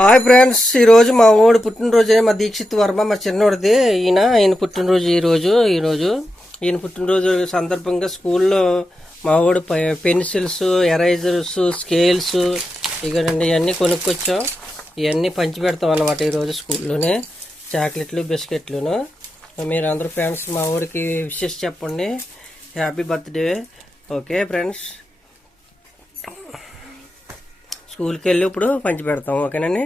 Hi friends, ఈరోజు మా ఓడి పుట్టినరోజు మా దీక్షిత్ వర్మ మా చిన్నోడిది. ఈయన పుట్టినరోజు ఈరోజు ఈయన పుట్టినరోజు సందర్భంగా స్కూల్లో మా ఓడి పెన్సిల్స్, ఎరైజర్స్, స్కేల్స్ ఇవన్నీ ఇవన్నీ కొనుక్కొచ్చాం. ఇవన్నీ పంచి పెడతాం అన్నమాట ఈరోజు స్కూల్లోనే. చాక్లెట్లు, బిస్కెట్లును. మీరు అందరూ ఫ్రెండ్స్ మా ఊరికి విషెస్ చెప్పండి. Happy birthday. ఓకే ఫ్రెండ్స్, స్కూల్కి వెళ్ళి ఇప్పుడు పంచి పెడతాం. ఓకేనండి.